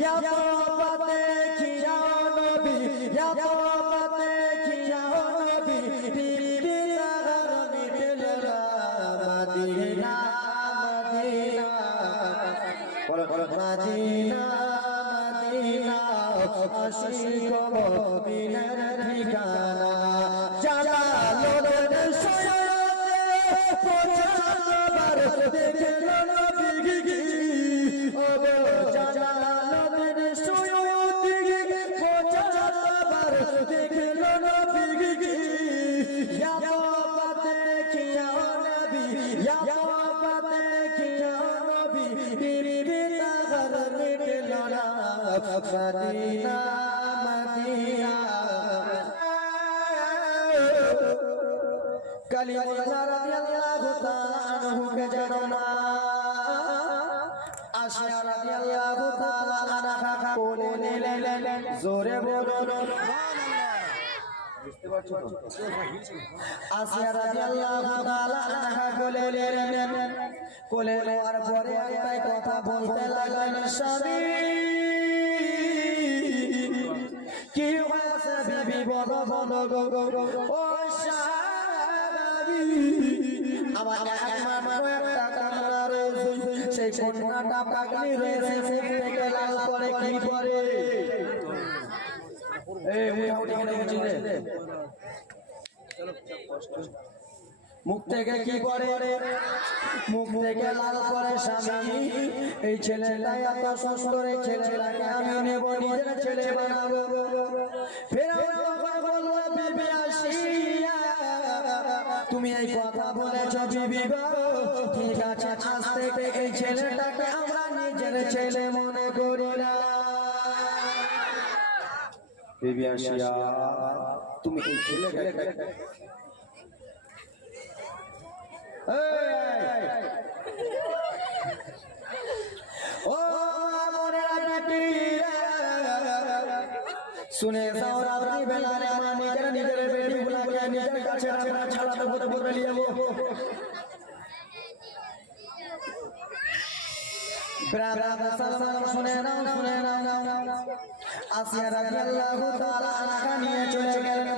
या तौबा देखिया नबी या तौबा देखिया नबी बीबी नगर मिटला मदीना मदीना मदीना मदीना आशिक मोमिনের ঠিকানা জালালুদ্দিন সৈয়দে পৌঁছাবার দেখল নবী ও জালালুদ্দিন সৈয়দে পৌঁছাবার দেখল নবী ইয়া তওবা দেখিয়া নবী ইয়া তওবা দেখিয়া নবী বিবি নগর মিটল না মদিনা মদিনা কালিমুল্লাহ রাদিয়াল্লাহু তাআলা আনহু কে জানা আশিয়া রাদিয়াল্লাহু তাআলা আনহা কোলে নিলেন জোরে বলুন বুঝতে পারছো তো আশিয়া রাদিয়াল্লাহু তাআলা আনহা কোলে নিলেন কোলে নেওয়ার পরে আল্লাহ কথা বলতে লাগলেন স্বামী কি হয়েছে বিবি বলো বলো গো ও স্বামী আমার একমাত্র একটা কন্যা রয়েছে সেই কন্যাটা পাগলি রয়েছে মুখ থেকে লাল করে কি করে এই উঠা উঠি কেন বুঝিলে চলো কষ্ট মুখ থেকে কি করে মুখ থেকে লাল করে স্বামী এই ছেলেটা এত সুন্দর এই ছেলেটাকে আমি নেব নিজের ছেলে বানাবো ফের কথা বলবো বিবি আসিয়া তুমি এই কথা বলেছ বিবি গো ঠিক আছে আজ থেকে এই ছেলেটাকে আমরা নিজের ছেলে মনে করি না বিবি আসিয়া তুমি এই ছেলেটাকে ও মোরা বেটিরা শুনে যাও রাত্রি বেলা রে মা নিজের বেটি গুলাকে নিজের কাছে ছাড়াতে বলে নিয়ে যাবো ব্রাদা মুসলমান শুনে নাও আসিয়া রাদিয়াল্লাহু তাআলা আনহা নিয়ে চলে গেলেন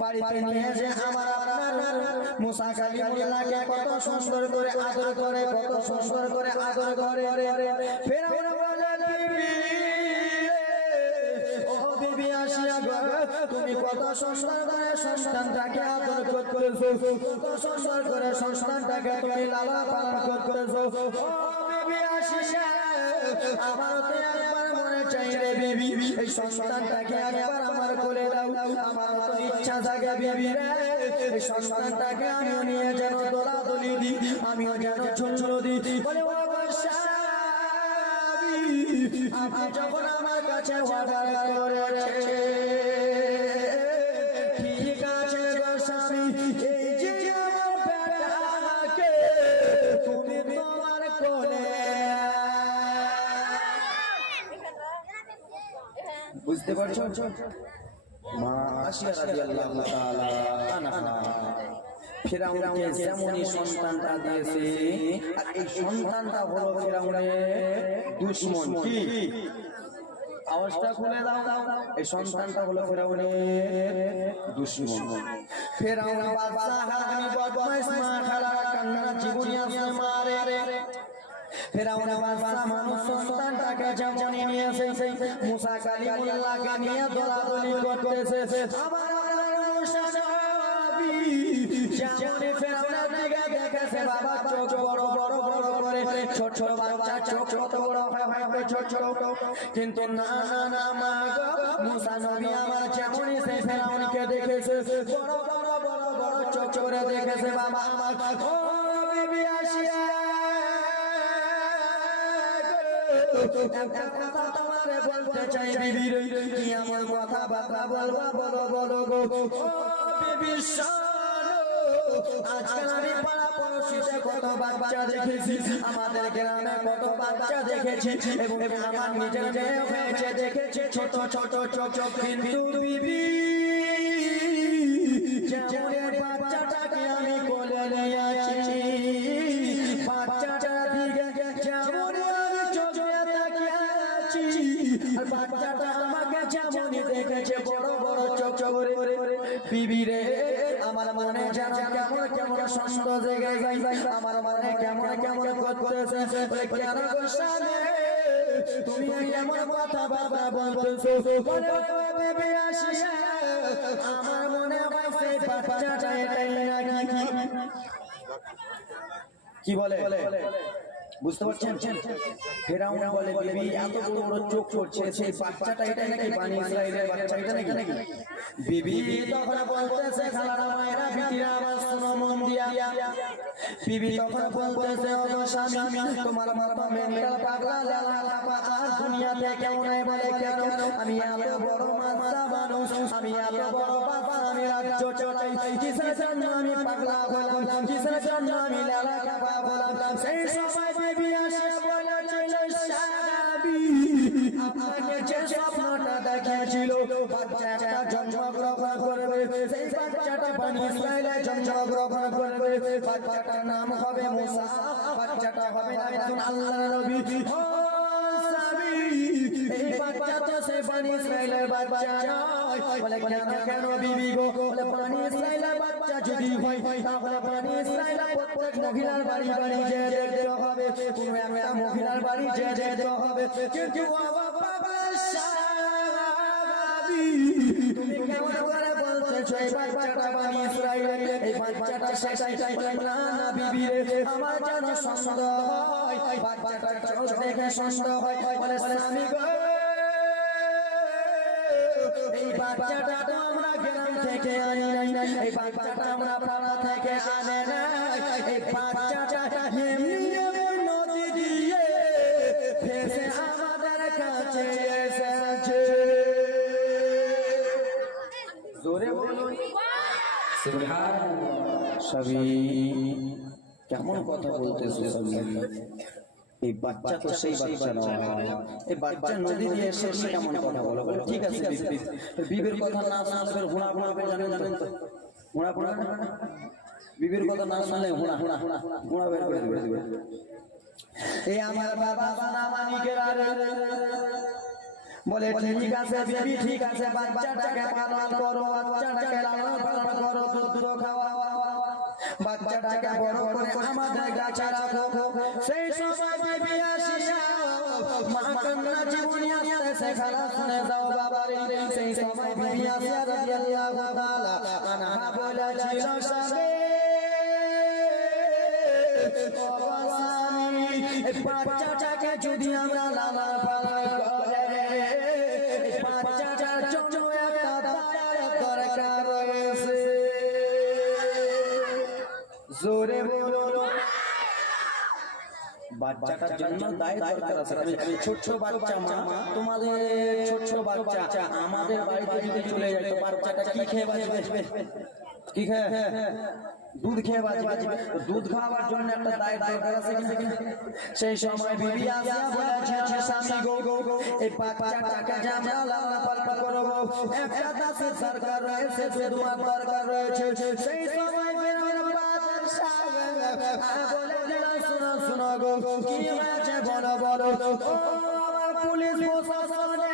বাড়িতে নিয়ে যে আমার আপনার মুসা কালিমুল্লাহকে কত সুন্দর করে আদর করে কত সুন্দর করে আদর করে ফের আমরা বলে বিবি ও বিবি আসিয়া গো তুমি কত সুন্দর করে সন্তানটাকে আদর করেছো কত সুন্দর করে সন্তানটাকে তুমি লালন পালন করেছো ও বিবি আসিয়া আমার তো একবার মনে চাই রে বিবি এই সন্তানটাকে একবার আমার কোলে দাও আমার তো ইচ্ছা জাগে বিবি রে এই সন্তানটাকে আমি নিয়ে যেন দোলাদলি দিই আমিও যেন ঝুলঝুলো দিই বলে ও স্বামী আপনি যখন আমার কাছে অর্ডার করেছে ঠিক আছে গো স্বামী এই যে আমার বেটাকে তুমি তোমার কোলে বুঝতে পারছো মা আশিয়া রাদিয়াল্লাহু তাআলা আনহা ফিরাউনকে যেমনই সন্তানটা দিয়েছে আর এই সন্তানটা হলো ফিরাউনের দুশমন কি আওয়াজটা খুলে দাও এই সন্তানটা হলো ফিরাউনের দুশমন ফিরাউন বাদশা হারামি বদমাইশ মা খালা কান্না জীবনী আছে মারে ফিরাউন বাদশা মানুষ সন্তানটাকে যেমনই নিয়েছে মুসা কালিমুল্লাহকে নিয়ে দলাদলি করতেছে আবার মুসা নবী যেমনই ফিরাউনের দিকে দেখেছে বাবা চোখ বড় বড় বড় করে ছোট ছোট বাচ্চা চোখ কত বড় হয় ছোট ছোট কিন্তু না না না মা গো মুসা নবী আমার যেমনই সেই ফিরাউনকে দেখেছে বড় বড় বড় বড় চোখ করে দেখেছে বাবা আমার ও বিবি আসিয়া একটা কথা তোমারে বলতে চাই বিবি রে কি আমার কথা বাবা বলবা বলো বলো গো ও বিবি শোনো আজকাল আমি পাড়া পড়শিতে কত বাচ্চা দেখেছি আমাদের গ্রামে কত বাচ্চা দেখেছি এবং আমার নিজের মেয়ে হয়েছে দেখেছি ছোট ছোট চোখ কিন্তু বিবি যেমন বাচ্চাটাকে আমি কোলে নিয়ে আছি বাচ্চাটা দিকে যেমন আমি চোখে তাকিয়ে বিবি রে আমার মনে যেন কেমন কেমন সন্দেহ জেগে যায়, আমার মনে কেমন কেমন করতেছে, বলে কেন গো স্বামী তুমি এমন কথা বাবা বলতেছো, বলে বিবি আসিয়া আমার মনে হয় সেই বাচ্চাটা এটাই নাকি। কি বলে বুঝতে পারছেন? ফেরাউন বলে বিবি এত বড় চোখ করছে, সেই বাচ্চাটা এটাই নাকি বনি ইসরাইলের বাচ্চা এটা নাকি? বিবি তখন বলতেছে খালারা মায়েরা বিটিরা আমার শোনো মন দিয়া, বিবি তখন বলতেছে ও স্বামী তোমার বাবা মেন্টাল পাগলা লালা লাপা আর দুনিয়াতে কেউ নাই, বলে কেন? আমি এত বড় মাথা মানুষ, আমি এত বড় বাবা, আমি রাজ্য চলাই, কিসের জন্য আমি পাগলা হলাম, কিসের জন্য আমি লালা লাপা হলাম? সেই সময় বিবি আসে বলেছিল স্বামী আপনাকে যে স্বপ্নটা দেখিয়েছিল বাচ্চা একটা জন্মগ্রহণ করবে, সেই বাচ্চাটা বনি ইসরাইলে জন্মগ্রহণ করবে, বাচ্চাটার নাম হবে মুসা, বাচ্চাটা হবে একজন আল্লাহর নবী। ও স্বামী এই বাচ্চা তো সেই বনি ইসরাইলের বাচ্চা নয়, বলে কেন কেন বিবি গো? বলে বনি ইসরাইলের বাচ্চা যদি হয় তাহলে বনি ইসরাইলের প্রত্যেক মহিলার বাড়ি বাড়ি যে দেখতে হবে, কোনো একটা মহিলার বাড়ি যে দেখতে হবে, কিন্তু বাবা স্বামী তুমি কেমন করে বলতেছো এই বাচ্চাটা বনি ইসরাইলের, এই বাচ্চাটা শেষাই না না বিবি রে আমার যেন সন্দেহ হয়, বাচ্চাটার চোখ দেখে সন্দেহ হয়, বলে স্বামী গো এই বাচ্চাটা তো আমরা গ্রাম থেকে আনি নাই, এই বাচ্চাটা আমরা পাড়া থেকে আনে নাই, এই বাচ্চাটা এমনি নদী দিয়ে ভেসে আমাদের কাছে এসেছে। জোরে বলুন সুবহানাল্লাহ। সবই কেমন কথা বলতেছে সবই, এই বাচ্চা তো সেই বাচ্চা নয়, এই বাচ্চা নদী দিয়ে এসে কেমন কথা বলো? বলে ঠিক আছে বিবির কথা না শুনলে ঘোড়া ঘোড়া বের জানেন তো, ঘোড়া ঘোড়া বিবির কথা না শুনলে ঘোড়া ঘোড়া ঘোড়া বের করে দেবে। এই আমার বাবা বানা মানিকের বলে ঠিক আছে বিবি ঠিক আছে, বাচ্চাটাকে পালন করো, বাচ্চাটাকে লালন পালন করো, দুধ খাওয়া, বাচ্চাটাকে বড় করে আমাদের কাছে রাখো। সেই সময় বিবি আসিয়া মা কন্যা জীবনী আসতেছে খালা শুনে যাও বাবারে, সেই সময় বিবি আসিয়া রাদিয়াল্লাহু তাআলা আনহা বলেছিল স্বামী ও স্বামী এই বাচ্চাটাকে যদি আমরা লালন পালন করে বাচ্চাটার জন্য একটা দায়ার দরকার রয়েছে। জোরে বলুন বাচ্চাটার জন্য দায় দরকার আছে। ছোট বাচ্চা মা তোমাদের ছোট বাচ্চা আমাদের বাড়িতে যদি চলে যায় তো বাচ্চাটা কি খেয়ে বাঁচবে? কি খেয়ে? দুধ খেয়ে বাঁচবে। দুধ খাওয়ার জন্য একটা দায় দরকার আছে কি? সেই সময় বিবি আসিয়া বলেছে স্বামী গো এই বাচ্চাটাকে যে আমরা লালন পালন করব একটা দাসের দরকার রয়েছে, দুধের দরকার রয়েছে। সেই সময় বলে দিল শুনো শুনো গো কি হয়েছে বলো বলো। আমার পুলিশ প্রশাসনের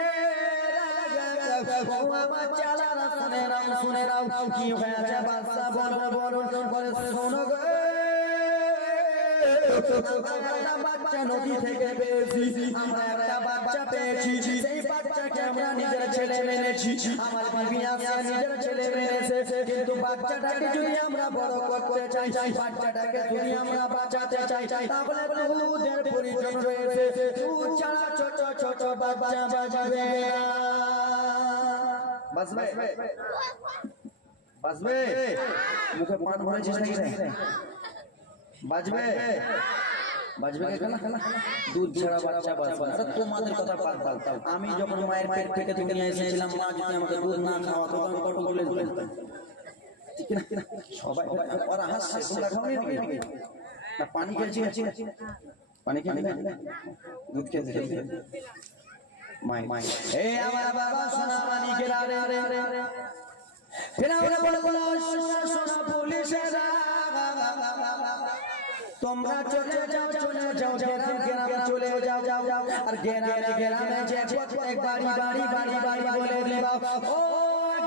আমার চালারা শুনে নাও কি হয়েছে বাচ্চা বলো বলো। বলে শোনো গো একটা বাচ্চা নদী থেকে পেয়েছি, আমরা একটা বাচ্চা পেয়েছি, সেই বাচ্চাকে আমরা নিজের ছেলে মেনেছি, আমার বিবি আসিয়া নিজের ছেলে মেনেছে, কিন্তু বাচ্চাটাকে যদি আমরা বড় করতে চাই, বাচ্চাটাকে যদি আমরা বাঁচাতে চাই তাহলে দুধের প্রয়োজন রয়েছে, দুধ ছাড়া ছোট ছোট বাচ্চা বাঁচবে বাঁচবে বাঁচবে মুখে পান ভরেছিস নাকি বাঁচবে বাঁচবে দুধ ছাড়া বাচ্চা বাঁচবে। আরে তোমাদের কথা বাদ দাও, আমি যখন মায়ের পেট থেকে দুনিয়া এসেছিলাম মা যদি আমাকে দুধ না খাওয়াতো আমি কত বলে বলতাম ঠিক না? সবাই ওরা হাসছে, তোমরা খাওনি না? পানি খেয়েছি পানি খেয়ে দুধ খেয়েছি মাই মাই এই আমার বাবা সোনা মানিকের আরে আরে আরে ফেরাউন বলে সোনা পুলিশেরা তোমরা চলে যাও গ্রামে চলে যাও আর গ্রামে যে প্রত্যেক বাড়ি বলে দিবা ও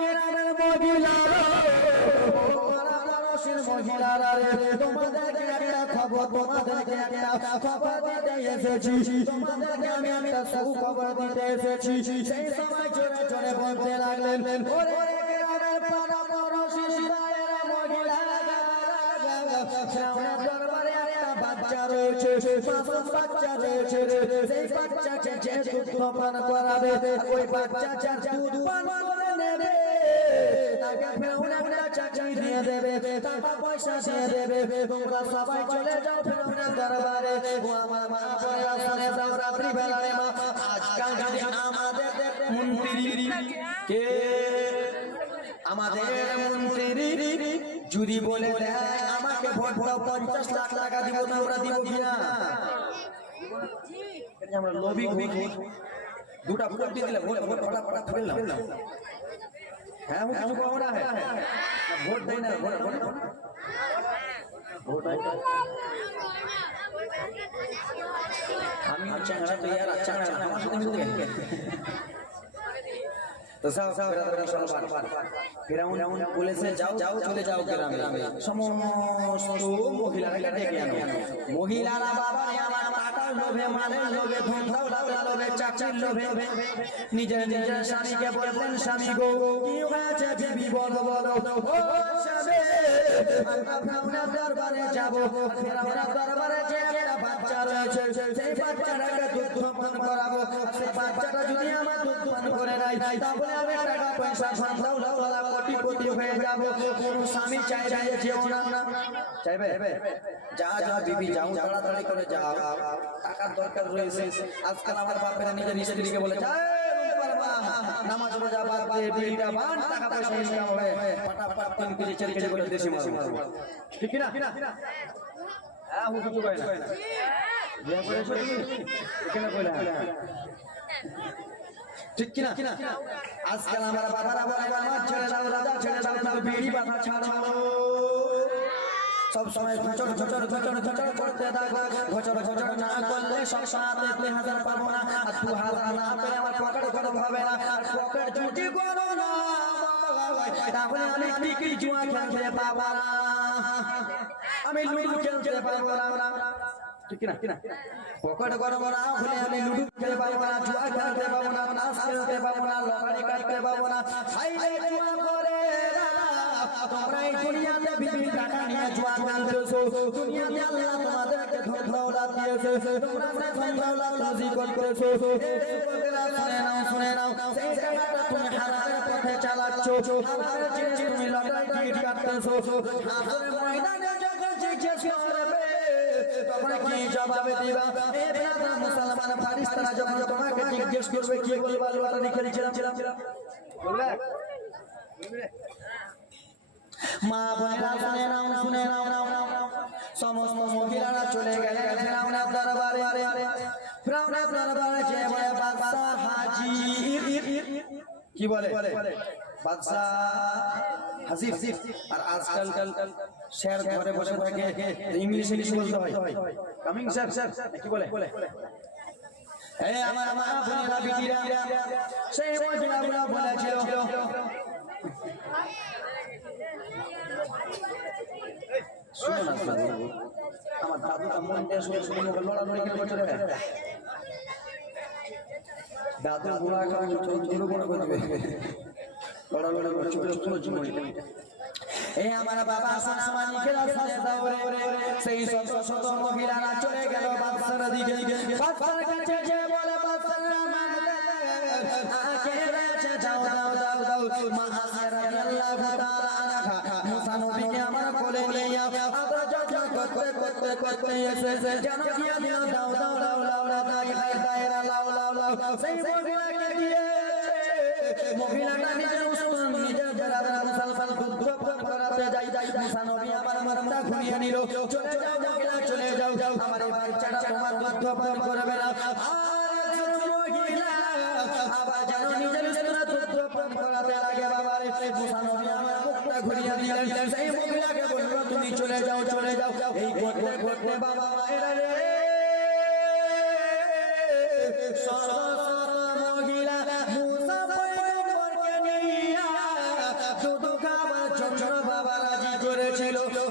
গ্রামের মহিলারা তোমাদেরকে একটা খবর তোমাদেরকে একটা খবর দিতে এসেছি তোমাদেরকে আমি একটা সুখবর দিতে এসেছি সেই সময় চলে চলে বলতে লাগলেন ওরে গ্রামের পাড়া পড়শি দায়েরা মহিলারা সামনের দরবারে একটা বাচ্চা রয়েছে মাসুম বাচ্চা রয়েছে সেই বাচ্চাকে যে দুধ পান করাবে ওই বাচ্চা দুধ পান করে নেবে তাকে ফেরাউন একটা চাকরি দিয়ে দেবে টাকা পয়সা দিয়ে দেবে তোমরা সবাই চলে যাও ফেরাউনের দরবারে ও আমার মা বলেরা শুনে যাও রাত্রি বেলায় মা আজকাল যদি আমাদের মন্ত্রী কে আমাদের মন্ত্রী যদি বলে দেয় আমাকে ভোট দাও 50 লাখ টাকা দিব না ওরা দিব কিনা আমরা লোভী দুটা ভোট দিয়ে দিলে ভোট ফটাফট ফেললাম হ্যাঁ वो কিছু কম না ভোট দেই না ভোট আমি চাংড়া তো यार চাংড়া আমার সাথে মিলতে গেল তো সাও বেরাদর সলমান ফেরাউন বলেছে যাও চলে যাও গ্রামে সমস্ত মহিলারা ডেকে আনো মহিলারা বাবা আমার টাকার লোভে মালের লোভে ধন দৌলতের লোভে চাকরির লোভে নিজের স্বামীকে বললেন স্বামী গো কি হয়েছে বিবি বলো ও স্বামী আমরা ফেরাউনের দরবারে যাব ফেরাউনের দরবারে যে একটা বাচ্চা রয়েছে সেই বাচ্চাটাকে দুধ পান করাবো সেই বাচ্চাটা যদি আমার দুধ পান করে নাই তাহলে আমি টাকা পয়সা সন্তান লাউলা কোটিপতি হয়ে যাব কোন স্বামী চাইবে যেও না চাইবে যা বিবি যাও তাড়াতাড়ি করে যাও টাকার দরকার রয়েছে আজকাল আমার বাপেরা নিজের স্ত্রীকে বলে নামাজ রোজা বাদ দিয়ে বিড়িটা বান টাকা পয়সা ইনকাম হবে ফটাফট 3 কেজি 4 কেজি করে দেশি মাছ ঠিক কি না হ্যাঁ ও কিছু কয় না বিয়ে করেছো এখানে কইলা ঠিক কি না আজকাল আমার বাবারা বলে আমার ছেড়ে দাও রাজা ছেড়ে দাও তুমি বিড়ি বাঁধা ছাড়ো সব সময় ঘচর করতে থাকো ঘচর না করলে সব সাথে 2000 পাবো না আর 2000 না পেলে আমার পকেট গরম হবে না আর পকেট ছুটি করো না তাহলে আমি টিকিট জুয়া খেলতে পাবো না আমি লুডু খেলতে পারবো না ঠিক না পকেট গরম না হলে আমি লুডু খেলতে পারবো না জুয়া খেলতে পারবো না তাস খেলতে পারবো না লটারি কাটতে পারবো না খাইলে জুয়া করে তোমরা এই দুনিয়াতে বিভিন্ন টাকা নিয়ে জুয়া খেলতেছো দুনিয়াতে আল্লাহ তোমাদেরকে ধন দৌলত দিয়েছে তোমরা ধন দৌলত রাজি করতেছো শুনে নাও সেই টাকাটা তুমি হারামের পথে চালাচ্ছ হারামের জিনিস তুমি লটারি টিকিট কাটতেছো হাসরের ময়দানে যখন জিজ্ঞেস করবে তখন কি জবাব দিবা এ ব্রাদার মুসলমান ফারিস্তারা যখন তোমাকে জিজ্ঞেস করবে কি বলবা লটারি খেলেছিলাম বলবে মা বোনেরা শুনে নাও সমস্ত মহিলারা চলে গেলেন ফেরাউনের দরবারে যে বলে বাদশা হাজির কি বলে বাদশা হাজির আর আজকাল শের ঘরে বসে থাকে ইংলিশে কি বলতে হয় কামিং স্যার কি বলে এই আমার মা বোনেরা বিটিরা সেই মহিলাগুলো বলেছিল শুনো না আমার দাদুটা মন দিয়ে শুনে লড়ালড়ি করে বছরে দাদু বুড়া খাওয়া জোর করে দেবে লড়ালড়ি করে ছোট ছোট এই আমার বাবা সোনামানিকেরা শুনে দাও রে সেই শত মহিলারা চলে গেল বাদশার দিকে বাদশার কাছে যে বলে বাদশার যাও মা আসিয়া রাদিয়াল্লাহু তাআলা আনহা মুসা নবীকে আমার কোলে নিয়ে আদর যত্ন করতে এসেছে যেন দিয়া দিল দাও সেই মহিলাকে দিয়ে মহিলাটা নিজের বেলাবেলা মুসলমান দুধ করাতে যাই মুসা নবী আমার মাথা ঘুরিয়ে নিল চলে যাও মহিলা চলে যাও আমার এই বাচ্চাটা তোমার দুধ পান করবে না আবার যেন নিজের দুধ পান করাতে লাগে বাবা মুসা নবী আমার মুখটা ঘুরিয়ে দিলেন সেই মহিলাকে বলল তুমি চলে যাও এই করতে বাবা মায়েরা রে মহিলা মুসা পয়গম্বরকে নিয়ে দুধ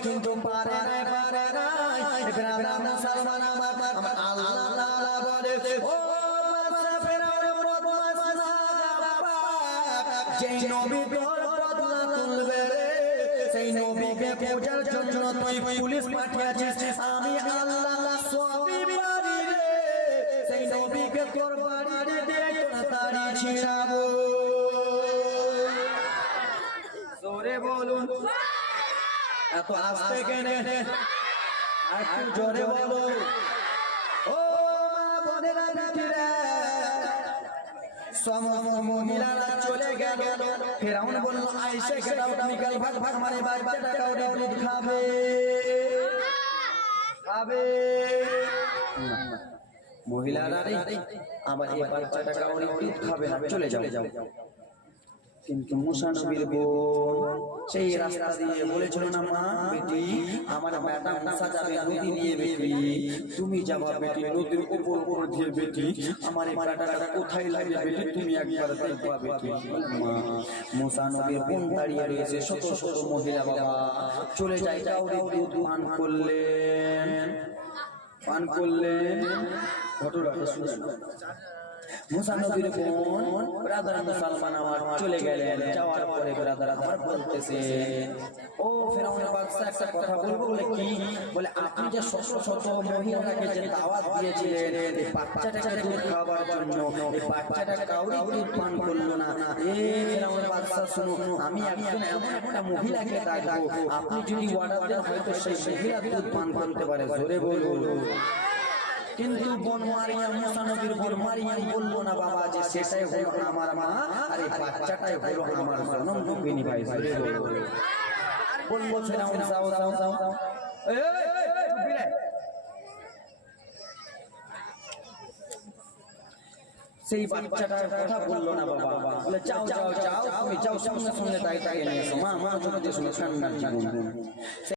কিন্তু পারে না ব্রাদার মুসলমান আমার আল্লাহ তাআলা বলে ও বাদশা ফেরাউন বদমাশ নাগাপাক যেই নবী তোর বদলা তুলবে রে সেই নবীকে পূজার জন্য তুই পুলিশ পাঠিয়েছিস আমি আল্লাহ সবই পারি রে সেই নবীকে তোর বাড়িতে দিয়ে তাড়ি ছিড়াবো জোরে বলুন এত আস্তে কেন একটু জোরে বলো ও মা বোনেরা বেটিরা সমস্ত মহিলারা চলে গেল ফেরাউন বলল আইসে গেলাও বিকাল ভাগ মানে বাচ্চাটা কাউরে দুধ খাবে মহিলারা আবার এই বাচ্চাটা কাউরে দুধ খাবে না চলে যাও কিন্তু মুসা নবীর বোন সেই রাস্তা দিয়ে বলেছিল না মা বেটি আমার বেটা মুসা যাবে নদী নিয়ে বেটি তুমি যাবা বেটি নদীর উপর দিয়ে বেটি আমার এই বেটাটা কোথায় লাগে বেটি তুমি একবার দেখবা বেটি মা মুসা নবীর বোন দাঁড়িয়ে রয়েছে শত শত মহিলা বাবা চলে যায় কাউরে দুধ পান করলেন ঘটনাটা শুনুন মুসা নবীর বোন ব্রাদার মুসলমান আমার চলে গেলেন যাওয়ার পরে ব্রাদার আমার বলতেছে ও ফেরাউনের বাদশা একটা কথা বলবো বলে কি বলে আপনি যে শত শত মহিলাকে যে দাওয়াত দিয়েছিলেন এই বাচ্চাটাকে দুধ খাওয়ার জন্য এই বাচ্চাটা কাউরি দুধ পান করলো না এ ফেরাউনের বাদশা শুনো আমি একজন এমন একটা মহিলাকে ডাকবো আপনি যদি অর্ডার দেন হয়তো সেই মহিলা দুধ পান করতে পারে জোরে বলুন কিন্তু বোন মারিয়াম মুসা নবীর বোন মারিয়াম বললো না বাবা যে সেটাই হলো আমার মা আর এই বাচ্চাটাই হলো আমার জন্মভূমি ভাই বলবো ফেরাউন যাও সেই বাচ্চাটার কথা বললো না বাবা বলে যাও তুমি যাও সঙ্গে সঙ্গে তাই নিয়ে এসো মা আমার জন্য শুনে